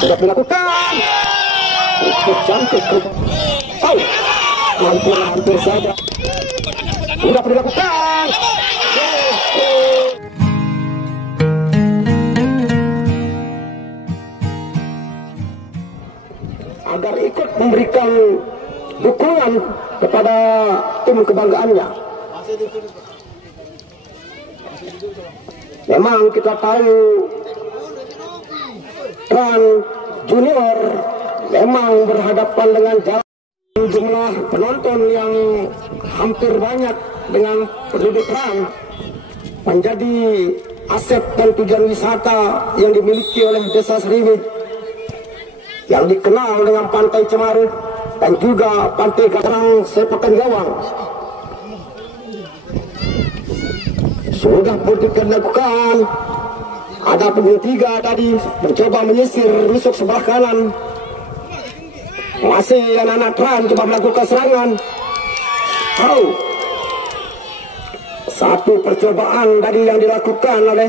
sudah dilakukan. Cantik. Oh, hampir saja. Sudah dilakukan. Agar ikut memberikan dukungan kepada tim kebanggaannya. Memang kita tahu Trans Junior memang berhadapan dengan jumlah penonton yang hampir banyak dengan penduduk Trans, menjadi aset dan tujuan wisata yang dimiliki oleh Desa Seriwid yang dikenal dengan Pantai Cemaru dan juga Pantai Garang Sepakan Gawang. Sudah pun dilakukan. Ada punggung 3 tadi mencoba menyisir rusuk sebelah kanan. Masih anak-anak Trans coba melakukan serangan. Oh, satu percobaan tadi yang dilakukan oleh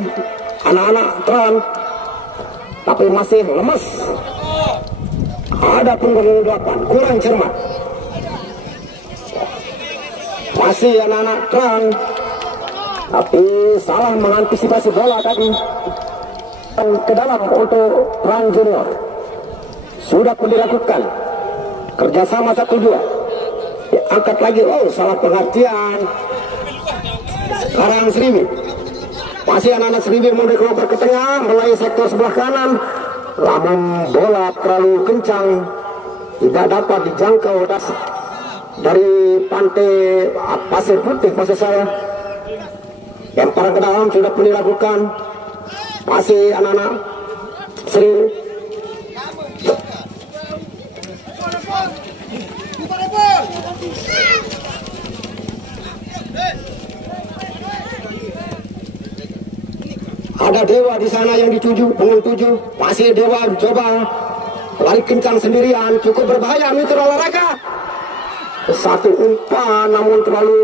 anak-anak Trans, tapi masih lemas. Ada punggung 8 kurang cermat. Masih anak-anak Trans, tapi salah mengantisipasi bola tadi ke dalam untuk Trans Junior. Sudah pun dilakukan kerjasama 1-2, diangkat lagi. Oh, salah pengertian. Sekarang Seriwid, masih anak-anak Seriwid mau dikelompok ke tengah melalui sektor sebelah kanan, namun bola terlalu kencang, tidak dapat dijangkau dari Pantai Pasir Putih. Maksud saya, lemparan ke dalam sudah pun dilakukan. Masih anak-anak Seriwid. Ada Dewa di sana yang dituju, punggung 7. Masih Dewa coba lari kencang sendirian, cukup berbahaya mitra olahraga. Satu umpan namun terlalu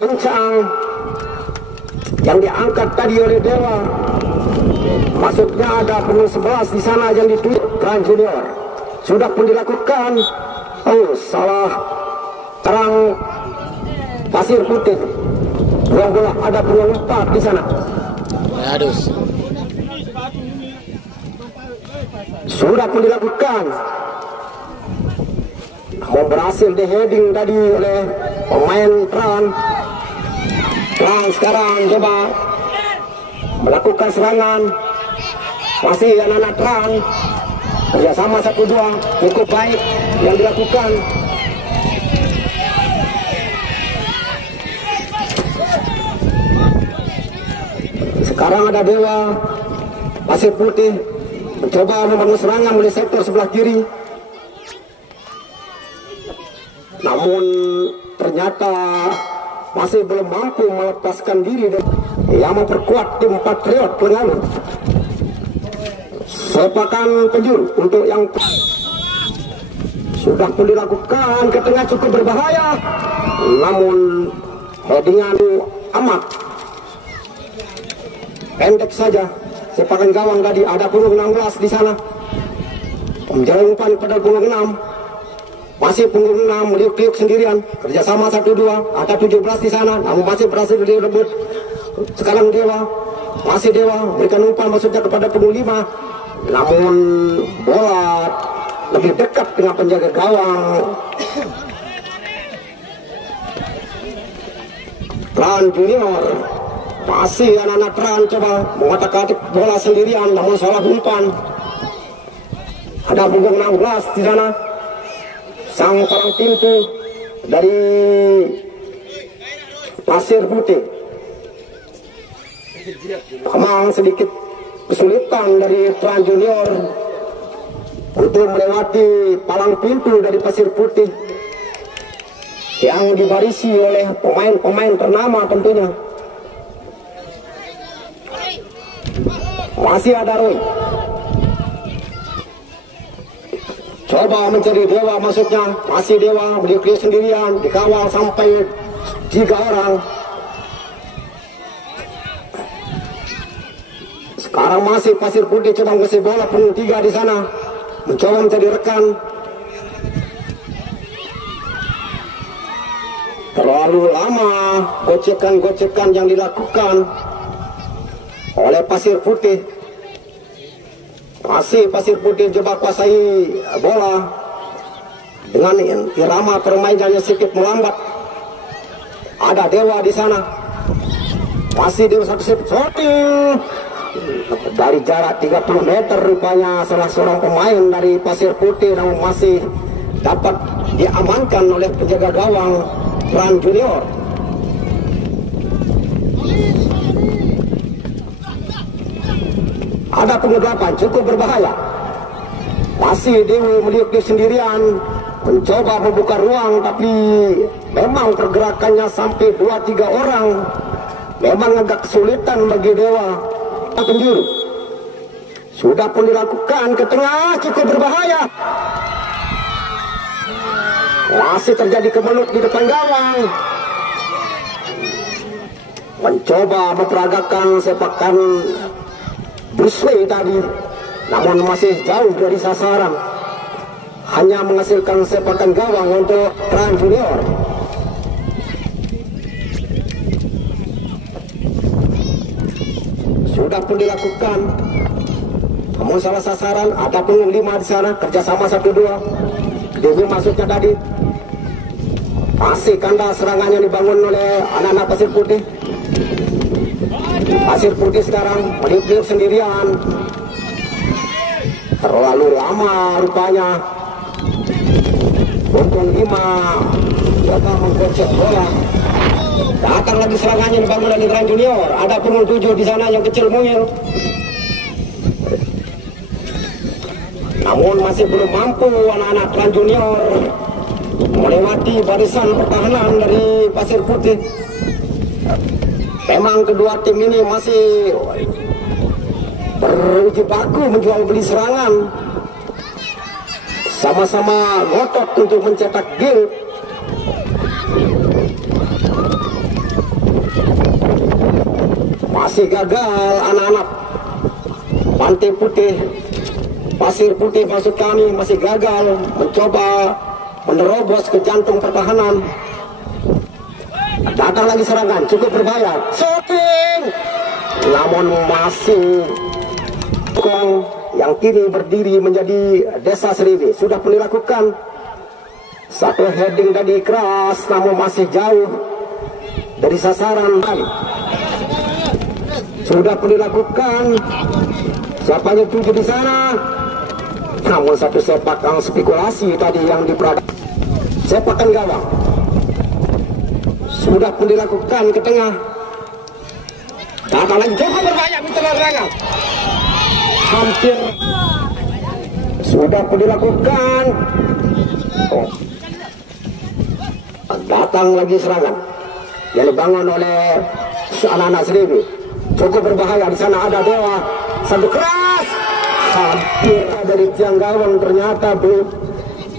kencang yang diangkat tadi oleh Dewa. Maksudnya ada punggung 11 di sana yang dituju Trans Junior. Sudah pun dilakukan. Oh, salah terang Pasir Putih. Buang bola, ada punggung 4 di sana. Aduh. Sudah pun dilakukan. Mau berhasil di heading tadi oleh pemain Trans. Trans sekarang coba melakukan serangan. Masih anak-anak Trans kerjasama 1-2 cukup baik yang dilakukan. Sekarang ada Dewa Pasir Putih mencoba membangun serangan oleh sektor sebelah kiri, namun ternyata masih belum mampu melepaskan diri dan yang memperkuat tim Patriot Lengan. Sepakan penjuru untuk yang sudah pun dilakukan ke tengah, cukup berbahaya, namun headingan amat pendek saja. Sepakan gawang tadi ada punggung 16 di sana. Menjalan umpan pada punggung 6. Masih punggung 6 meliuk-liuk sendirian. Kerjasama 1-2. Ada 17 di sana. Namun masih berhasil direbut. Sekarang Dewa. Masih Dewa berikan umpan maksudnya kepada punggung 5. Namun bola lebih dekat dengan penjaga gawang. Trans Junior. Masih anak-anak Trans coba mengotak-atik bola sendirian, namun salah umpan. Ada punggung 16 di sana. Sang palang pintu dari Pasir Putih. Memang sedikit kesulitan dari Trans Junior untuk melewati palang pintu dari Pasir Putih yang dibarisi oleh pemain-pemain ternama tentunya. Masih ada Roy. Coba mencari Dewa maksudnya. Masih Dewa beliau sendirian, dikawal sampai 3 orang. Sekarang masih Pasir Putih coba ngasih bola punggung 3 di sana, mencoba mencari rekan. Terlalu lama gocekan-gocekan yang dilakukan oleh Pasir Putih. Masih Pasir Putih coba kuasai bola dengan irama permainannya sedikit melambat. Ada Dewa di sana. Masih Dewa satu shooting dari jarak 30 meter rupanya salah seorang pemain dari Pasir Putih, namun masih dapat diamankan oleh penjaga gawang Trans Junior. Ada penggelapan cukup berbahaya. Masih Dewi meliuk di sendirian, mencoba membuka ruang, tapi memang pergerakannya sampai 2-3 orang. Memang agak kesulitan bagi Dewa. Penjuru sudah pun dilakukan ke tengah, cukup berbahaya. Masih terjadi kemelut di depan gawang. Mencoba memperagakan sepakan Bruce Lee tadi, namun masih jauh dari sasaran. Hanya menghasilkan sepakan gawang untuk Trans Junior. Sudah pun dilakukan, namun salah sasaran. Ada pun 5 di sana, kerjasama 1-2. Dewi masuknya tadi. Masih kandas serangannya dibangun oleh anak-anak Pasir Putih. Pasir Putih sekarang meliuk-liuk sendirian. Terlalu lama rupanya. Untung 5 coba menggocek bola. Datang lagi serangannya dibangun oleh Trans Junior. Ada punggung 7 di sana yang kecil mungil. Namun masih belum mampu anak-anak Trans Junior melewati barisan pertahanan dari Pasir Putih. Memang kedua tim ini masih berjibaku menjual beli serangan. Sama-sama ngotot untuk mencetak gol. Masih gagal anak-anak Pantai Putih. Pasir Putih maksud kami masih gagal mencoba menerobos ke jantung pertahanan. Datang lagi serangan, cukup berbahaya. Shooting, namun masih Kong yang kini berdiri menjadi Desa Seribu. Sudah pun dilakukan satu heading tadi keras, namun masih jauh dari sasaran. Sudah pun dilakukan. Siapa yang tuju di sana? Namun satu sepakan spekulasi tadi yang diperagakan. Sepakan gawang. Sudah pun dilakukan ke tengah. Datang lagi cukup berbahaya minta larangan. Hampir. Sudah pun dilakukan. Datang lagi serangan yang dibangun oleh anak-anak Seribu. Cukup berbahaya. Di sana ada Dewa. Satu keras. Hampir dari tiang gawang, ternyata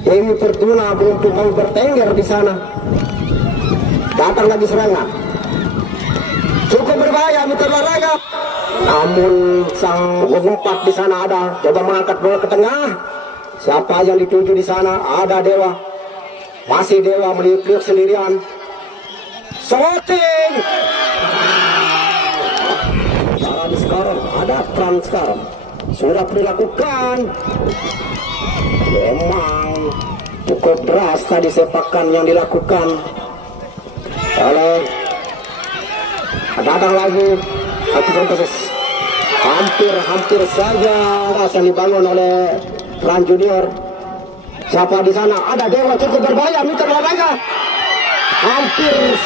Dewi Fortuna belum mau bertengger di sana. Datang lagi serangan. Cukup berbahaya Mitra Olahraga. Namun sang pengumpat di sana ada. Coba mengangkat bola ke tengah. Siapa yang dituju di sana? Ada Dewa. Masih Dewa meliuk-liuk sendirian. Shooting. Sekarang ada Trans sekarang. Sudah dilakukan. Memang cukup deras tadi sepakan yang dilakukan oleh. Datang lagi hampir saja yang dibangun oleh Trans Junior. Siapa di sana? Ada Dewa, cukup berbahaya Mitra Olahraga. Hampir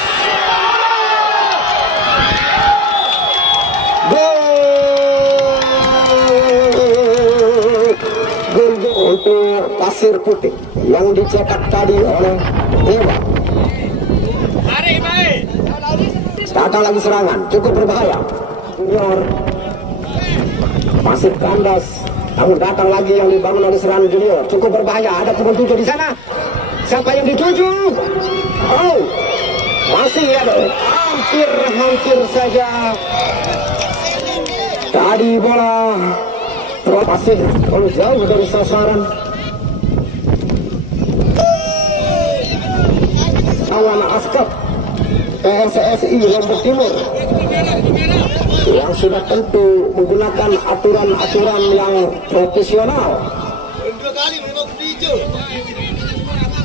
gol untuk Pasir Putih yang dicetak tadi oleh Dewa. Datang lagi serangan, cukup berbahaya. Junior masih kandas, namun datang lagi yang dibangun oleh serangan Junior, cukup berbahaya. Ada pemain 7 di sana. Siapa yang dituju? Oh, masih ada. Hampir saja Tadi bola masih terlalu jauh dari sasaran. Awan Askat PSSI Lombok Timur yang sudah tentu menggunakan aturan-aturan yang profesional.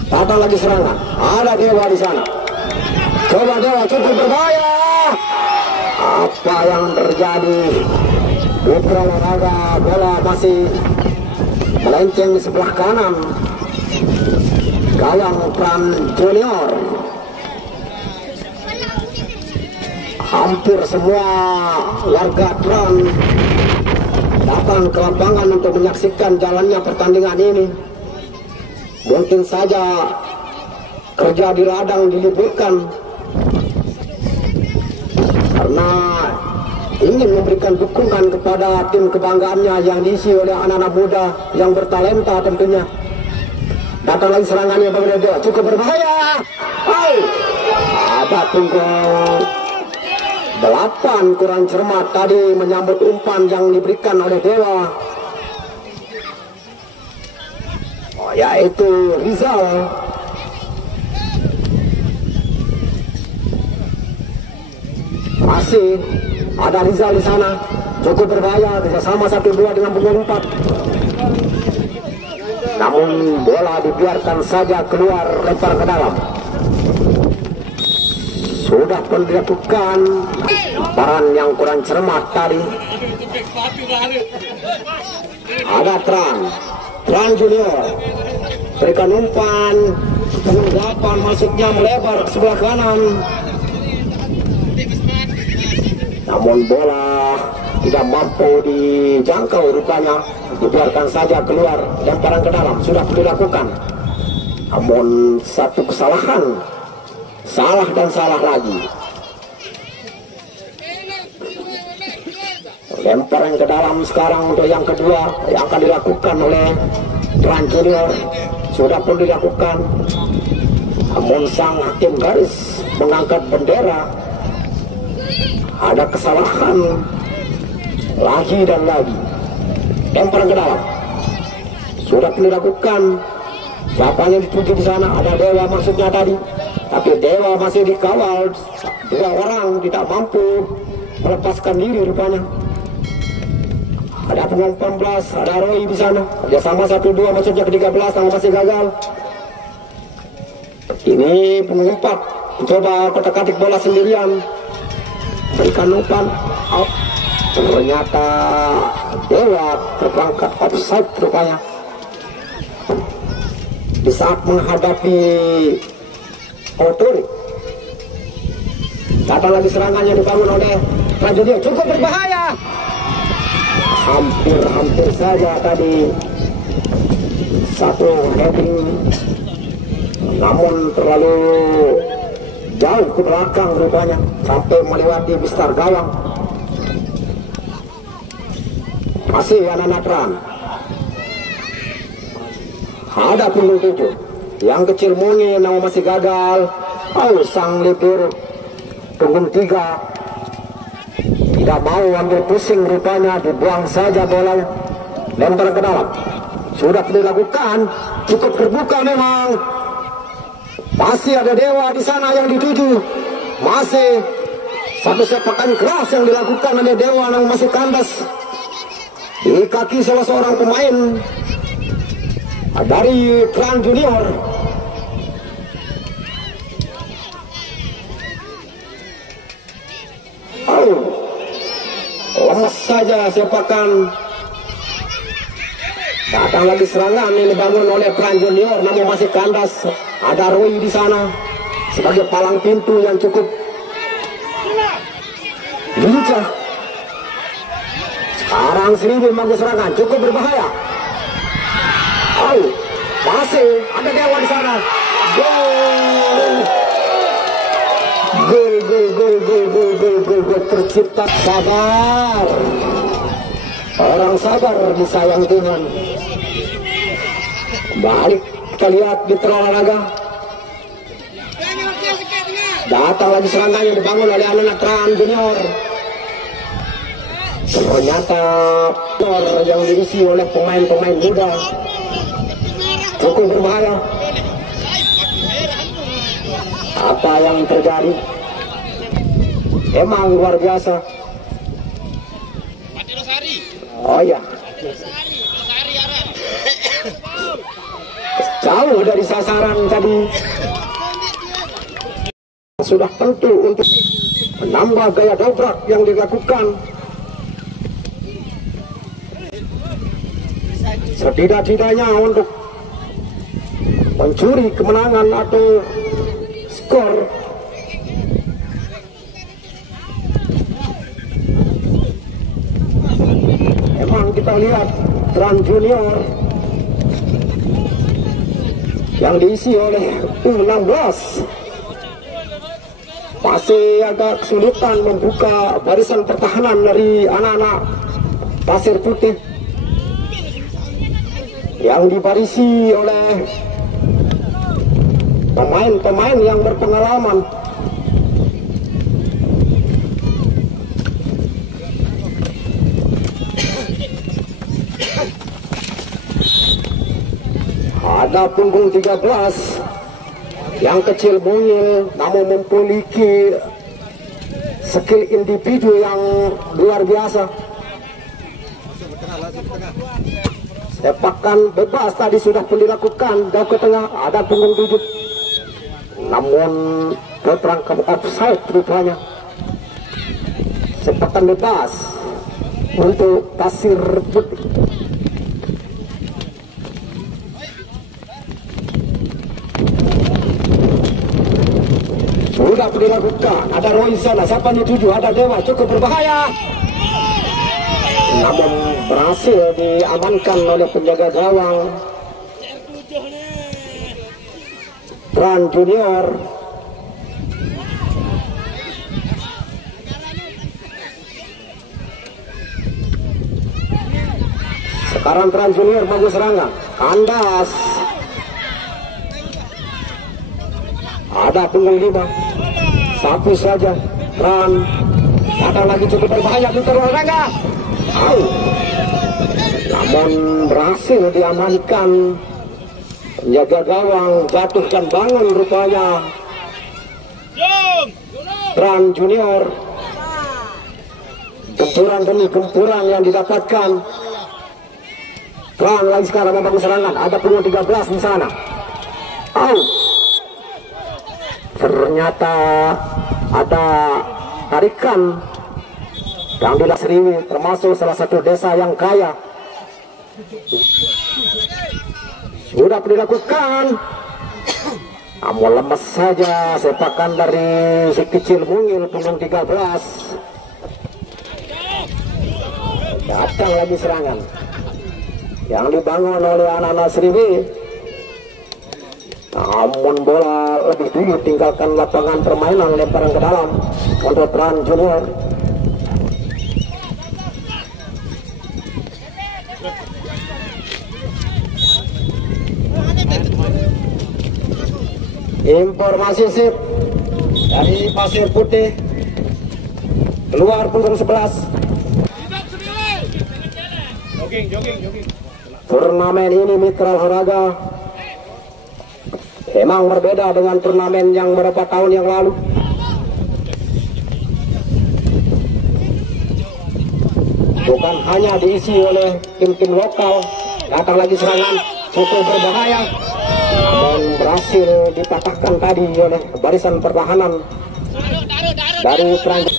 Datang lagi serangan, ada Dewa di sana. Coba Dewa, cukup berbahaya. Apa yang terjadi? Putra olahraga, bola masih melenceng di sebelah kanan gawang Pran Junior. Hampir semua warga Pran datang ke lapangan untuk menyaksikan jalannya pertandingan ini. Mungkin saja kerja di ladang diliburkan karena ingin memberikan dukungan kepada tim kebanggaannya yang diisi oleh anak-anak muda yang bertalenta tentunya. Datang lagi serangannya Bang Dewa, cukup berbahaya. Ada punggung 8 kurang cermat tadi menyambut umpan yang diberikan oleh Dewa. Yaitu Rizal. Masih ada Rizal di sana, cukup berbahaya, bersama 1-2 dengan punggung 4. Namun bola dibiarkan saja keluar, lempar ke dalam. Sudah pun dilakukan lemparan yang kurang cermat tadi. Ada Tran Junior berikan umpan, penunggapan masuknya melebar ke sebelah kanan. Namun bola tidak mampu dijangkau rupanya, dibiarkan saja keluar, lemparan ke dalam sudah dilakukan. Namun satu kesalahan, salah dan salah lagi. Lemparan ke dalam sekarang untuk yang kedua yang akan dilakukan oleh Tran Junior, sudah pun dilakukan. Namun sang hakim garis mengangkat bendera. Ada kesalahan lagi dan lagi. Lemparan ke dalam sudah dilakukan. Siapa yang dituju di sana? Ada Dewa maksudnya tadi, tapi Dewa masih dikawal 2 orang, tidak mampu melepaskan diri rupanya. Ada punggung 18, ada Roy di sana. Kerjasama 1-2 maksudnya ke-13 yang masih gagal. Ini punggung 4 mencoba kotak-katik bola sendirian. Berikan umpan out. Ternyata Dewa terperangkap offside rupanya. Di saat menghadapi Otori. Datang lagi serangannya dibangun oleh Ranjunior, cukup berbahaya. Hampir saja tadi satu heading, namun terlalu jauh ke belakang rupanya sampai melewati besar gawang. Masih anak-anak Tran. Ada punggung 7 yang kecil mungkin namun masih gagal. Sang libur punggung 3 tidak mau ambil pusing rupanya, dibuang saja bola, lempar ke dalam. Sudah dilakukan, cukup terbuka memang. Masih ada Dewa di sana yang dituju. Masih satu sepakan keras yang dilakukan oleh Dewa yang masih kandas di kaki salah seorang pemain dari Tran Junior. Lemas saja sepakan. Datang lagi serangan ini dibangun oleh Tran Junior namun masih kandas. Ada Roy di sana sebagai palang pintu yang cukup lincah. Sekarang Seribu maju serangan, cukup berbahaya. Masih ada Dewa di sana. Gol tercipta. Sabar, orang sabar disayang Tuhan. Balik kita lihat di olahraga. Datang lagi serangan yang dibangun oleh anak Tran Junior. Ternyata yang diisi oleh pemain-pemain muda cukup berbahaya. Apa yang terjadi? Emang luar biasa. Oh ya, jauh dari sasaran tadi. Sudah tentu untuk menambah gaya dobrak yang dilakukan. Setidak-tidaknya untuk mencuri kemenangan atau skor. Emang kita lihat Trans Junior yang diisi oleh U16 masih agak kesulitan membuka barisan pertahanan dari anak-anak Pasir Putih yang dibarisi oleh pemain-pemain yang berpengalaman. Ada punggung 13 yang kecil mungil namun memiliki skill individu yang luar biasa. Sepakan bebas tadi sudah pun dilakukan jauh ke tengah. Ada punggung 7 namun terperangkap offside rupanya. Sepakan bebas untuk Pasir Putih. Sudah dilakukan. Ada Roy sana. Siapa nih 7? Ada Dewa. Cukup berbahaya. Namun berhasil diamankan oleh penjaga gawang Trans Junior. Sekarang Trans Junior bagus serangan. Kandas. Ada punggung 5. Satu saja. Tran. Datang lagi cukup berbahaya. Pintar olahraga. Namun berhasil diamankan penjaga gawang. Jatuh dan bangun rupanya Trans Junior. Gempuran demi gempuran yang didapatkan. Tran lagi sekarang membangun serangan. Ada punggung 13 di sana. Ternyata ada tarikan yang dilasriwi, termasuk salah satu desa yang kaya. Sudah dilakukan, namun lemes saja sepakan dari si kecil mungil punggung 13. Datang lagi serangan yang dibangun oleh anak-anak Sriwi. Namun bola lebih dulu tinggalkan lapangan permainan, lemparan ke dalam untuk Trans Junior. Informasi sip dari Pasir Putih, keluar punggung 11. Jogging. Turnamen ini mitra olahraga memang berbeda dengan turnamen yang beberapa tahun yang lalu. Bukan hanya diisi oleh tim-tim lokal. Datang lagi serangan cukup berbahaya, namun berhasil dipatahkan tadi oleh barisan pertahanan dari Trans.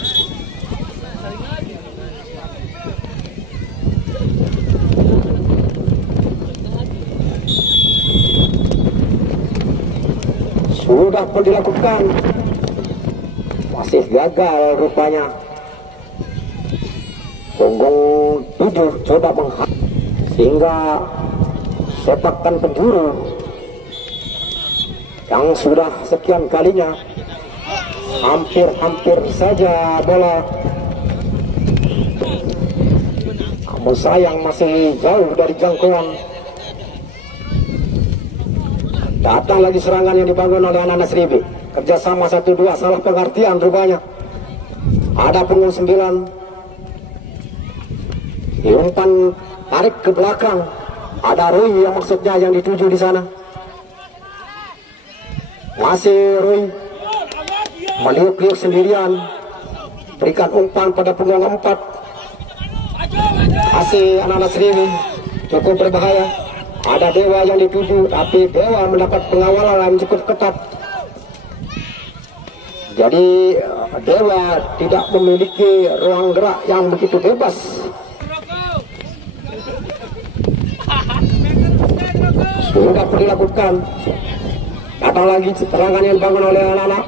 Sudah pun dilakukan, masih gagal rupanya. Punggung 7 coba menghadap sehingga sepakan penjuru yang sudah sekian kalinya hampir saja bola, namun sayang masih jauh dari jangkauan. Datang lagi serangan yang dibangun oleh anak-anak Sriwi. Kerjasama 1-2, salah pengertian rupanya. Ada punggung 9. Umpan tarik ke belakang. Ada Roy yang maksudnya yang dituju di sana. Masih Roy meliuk-liuk sendirian. Berikan umpan pada punggung 4. Masih anak-anak Sriwi cukup berbahaya. Ada Dewa yang dituju, tapi Dewa mendapat pengawalan yang cukup ketat. Jadi Dewa tidak memiliki ruang gerak yang begitu bebas. Sudah perlu dilakukan. Datang lagi serangan yang dibangun oleh anak-anak.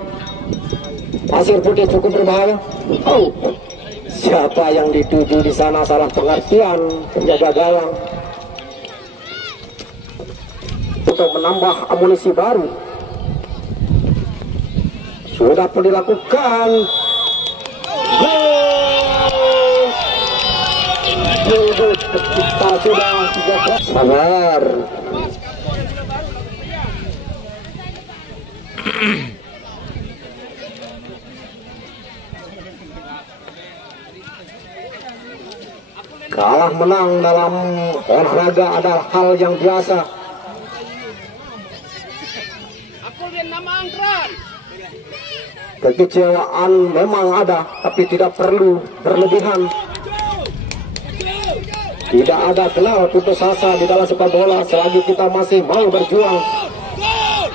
Pasir Putih cukup berbahaya. Oh, siapa yang dituju di sana salah pengertian penjaga gawang untuk menambah amunisi baru. Sudah perlu dilakukan. Gol kita sudah 3. Sabar. Kalah menang dalam olahraga adalah hal yang biasa. Kekecewaan memang ada, tapi tidak perlu berlebihan. Tidak ada kenal putus asa di dalam sepak bola selagi kita masih mau berjuang.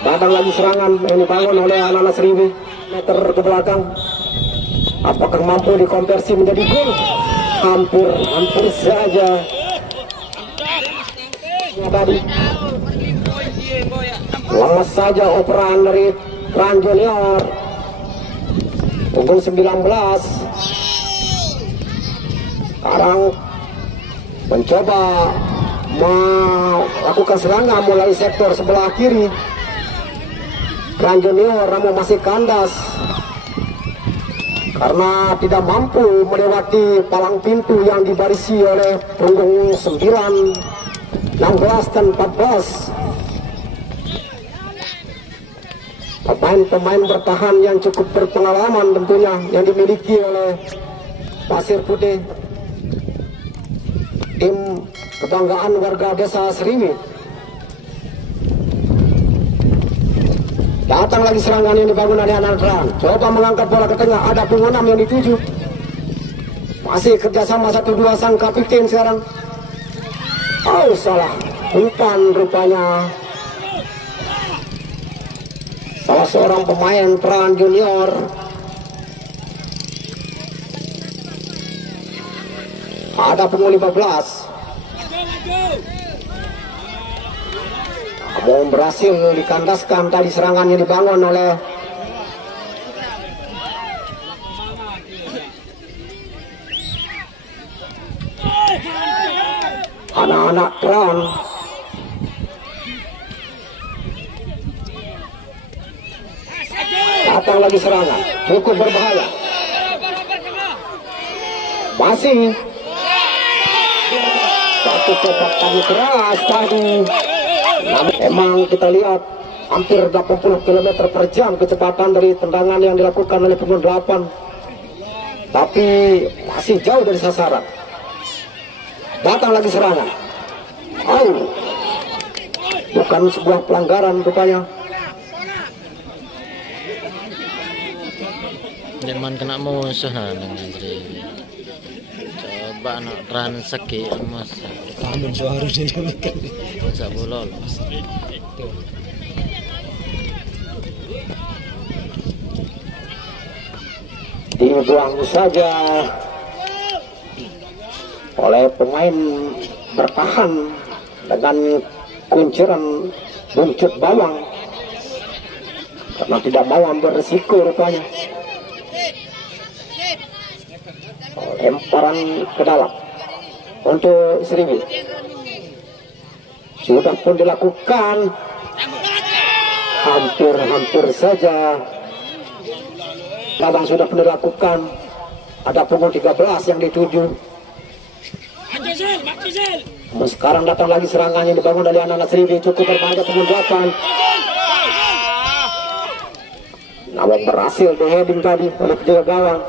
Datang lagi serangan yang dibangun oleh anak-anak Sriwi. Meter ke belakang. Apakah mampu dikonversi menjadi gol? Hampir saja. Tadi lemas saja operan dari Trans Junior. Punggung 19. Sekarang mencoba melakukan serangan mulai sektor sebelah kiri. Trans Junior namun masih kandas karena tidak mampu melewati palang pintu yang dibarisi oleh punggung 9, 16 dan 14. Pemain-pemain bertahan yang cukup berpengalaman tentunya yang dimiliki oleh Pasir Putih, tim kebanggaan warga desa Sriwi. Datang lagi serangan yang dibangun oleh anak Trans. Coba mengangkat bola ke tengah. Ada punggung 6 yang dituju. Masih kerjasama 1-2 sang kapiten sekarang. Oh, salah umpan rupanya. Salah seorang pemain Trans Junior. Ada punggung 15. Namun berhasil dikandaskan tadi serangan yang dibangun oleh anak-anak Trans. Datang lagi serangan, cukup berbahaya. Masih satu sepakan keras tadi. Namun emang kita lihat hampir 80 km per jam kecepatan dari tendangan yang dilakukan oleh punggung 8. Tapi masih jauh dari sasaran. Datang lagi serangan. Oh, bukan sebuah pelanggaran rupanya. Jangan kena musuh nah dengan Sriwi. Coba anak Trans seki emas. Namun suara dinamakan. Masa lolos. Dibuang saja oleh pemain bertahan dengan kunciran buncit bawang karena tidak mau ambil resiko rupanya. Lemparan ke dalam untuk Sriwi sudah pun dilakukan, hampir saja. Labang sudah pun dilakukan. Ada punggung 13 yang dituju. Sekarang datang lagi serangan yang dibangun dari anak-anak Sriwi, cukup berbahaya punggung 8. Namun berhasil di heading tadi oleh penjaga gawang.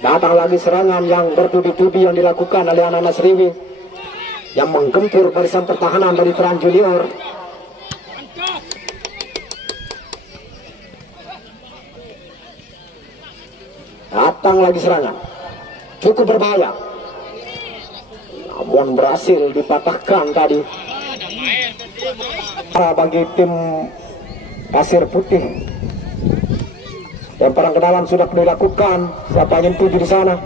Datang lagi serangan yang bertubi-tubi yang dilakukan oleh anak-anak Sriwi yang menggempur barisan pertahanan dari Trans Junior. Datang lagi serangan, cukup berbahaya, namun berhasil dipatahkan tadi bagi tim Pasir Putih. Lemparan ke dalam sudah dilakukan. Siapa yang tuju di sana?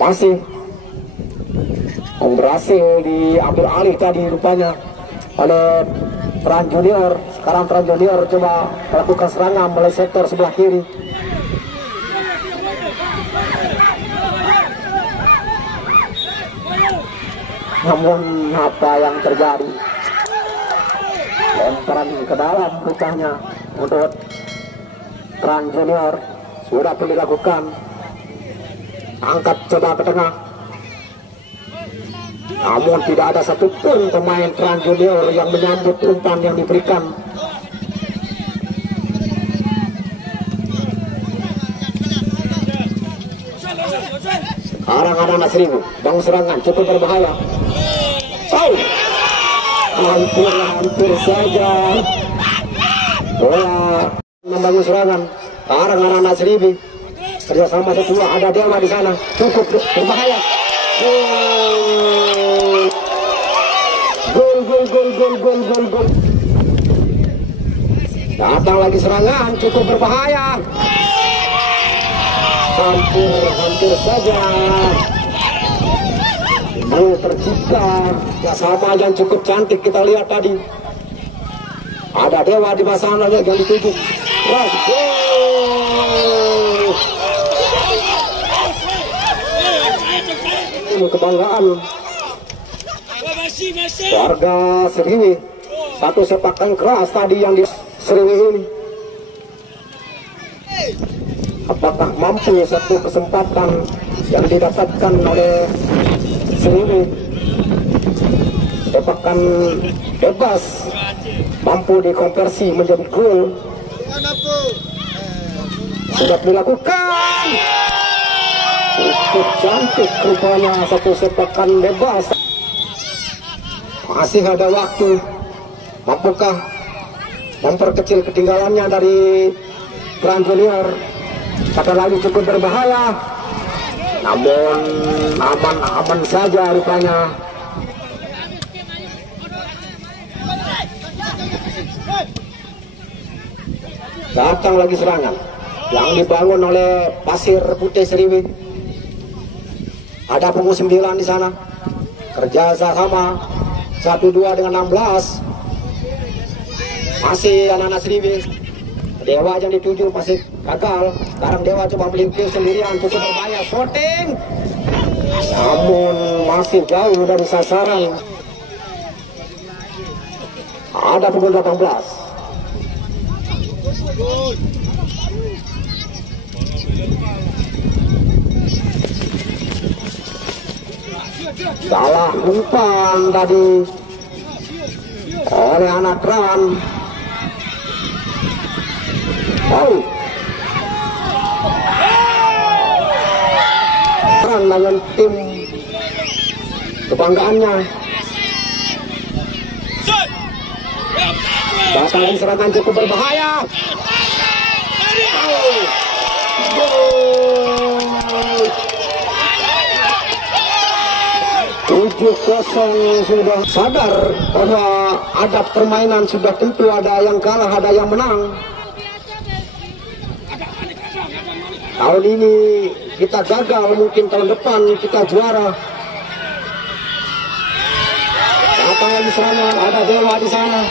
Masih berhasil diambil alih tadi rupanya oleh Trans Junior. Sekarang Trans Junior coba melakukan serangan melalui sektor sebelah kiri. Namun apa yang terjadi? Lemparan ke dalam rupanya untuk Trans Junior sudah pun dilakukan. Angkat coba ke tengah, namun tidak ada satupun pemain Trans Junior yang menyambut umpan yang diberikan. Sekarang anak-anak Seribu bang serangan cukup berbahaya. Hampir saja bola membangun serangan. Sekarang anak-anak Seribu kerjasama berdua, ada Dewa di sana, cukup berbahaya. Gol. Datang lagi serangan cukup berbahaya. Hampir saja gol tercipta. Sama yang cukup cantik kita lihat tadi. Ada Dewa di sana yang dituju. Kebanggaan warga Seriwi. Satu sepakan keras tadi yang di Seriwi ini. Apakah mampu satu kesempatan yang didapatkan oleh Seriwi? Sepakan bebas mampu dikonversi menjadi gol. Sudah dilakukan. Cukup cantik rupanya satu sepakan bebas. Masih ada waktu. Mampukah memperkecil ketinggalannya dari Trans Junior? Kata lagi cukup berbahaya, namun aman saja rupanya. Datang lagi serangan yang dibangun oleh Pasir Putih Seriwi. Ada punggung 9 di sana. Kerja sama 1-2 dengan 16. Masih anak-anak Seriwi. Dewa yang dituju masih gagal. Sekarang Dewa coba melintir sendirian, cukup berbahaya. Shooting, namun masih jauh dari sasaran. Ada pukul 18. Salah umpan tadi oleh anak Trans. Dengan tim kebanggaannya. Datang serangan cukup berbahaya. 7-0 sudah sadar bahwa ada permainan, sudah tentu ada yang kalah, ada yang menang. Tahun ini kita gagal, mungkin tahun depan kita juara. Datang lagi serangan, ada Dewa di sana.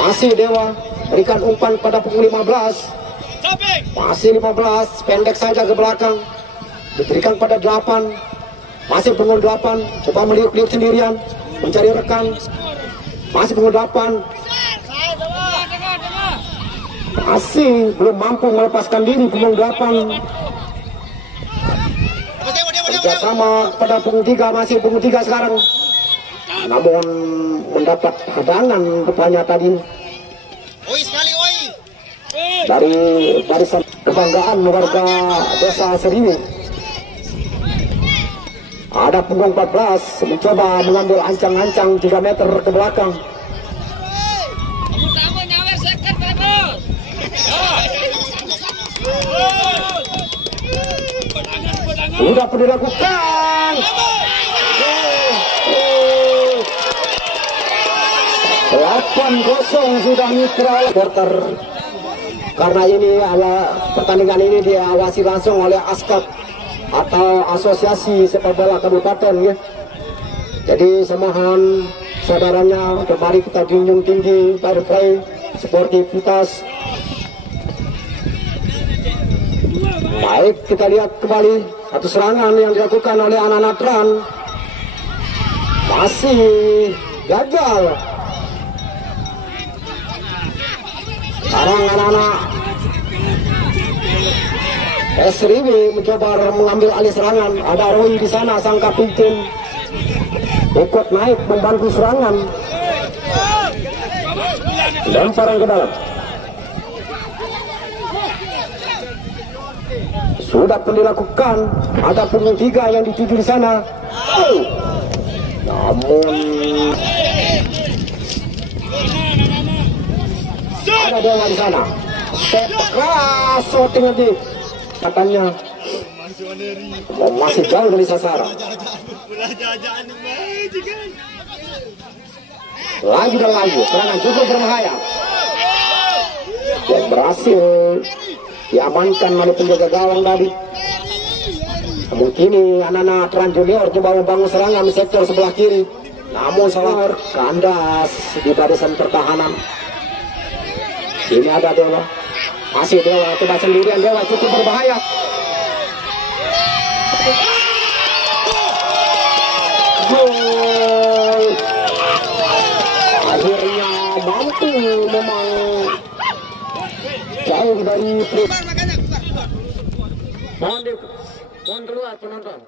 Masih Dewa berikan umpan pada pukul 15. Masih 15, pendek saja ke belakang. Diberikan pada 8. Masih pukul 8, coba meliuk-liuk sendirian, mencari rekan. Masih pukul 8. Masih belum mampu melepaskan diri punggung 8. Kerjasama pada punggung 3, masih punggung 3 sekarang. Namun mendapat hadangan rupanya tadi. dari barisan kebanggaan warga desa Seriwi. Ada punggung 14 mencoba mengambil ancang-ancang 3 meter ke belakang. Sudah pun dilakukan. 8-0 sudah netral quarter. Karena ini pertandingan ini diawasi langsung oleh ASKAP atau Asosiasi Sepak Bola Kabupaten ya. Jadi semohon saudaranya kembali kita junjung tinggi fair play, sportivitas. Baik, kita lihat kembali satu serangan yang dilakukan oleh anak-anak Tran. Masih gagal. Sekarang anak-anak Seriwi mencoba mengambil alih serangan. Ada Roy di sana, sang kapiten ikut naik membantu serangan. Lemparan ke dalam. Sudah pun dilakukan. Ada punggung 3 yang dituju di sana. Namun ada Dewa di sana. Keras shooting nanti katanya masih jauh dari sasaran. Lagi dan lagi serangan cukup berbahaya dan berhasil diamankan oleh penjaga gawang tadi. Namun kini anak-anak Trans Junior coba membangun serangan di sektor sebelah kiri, namun salah kandas di barisan pertahanan. Ini ada Dewa, masih Dewa coba sendirian. Dewa cukup berbahaya. Gol. Akhirnya mampu memang jauh dari mohon keluar penonton.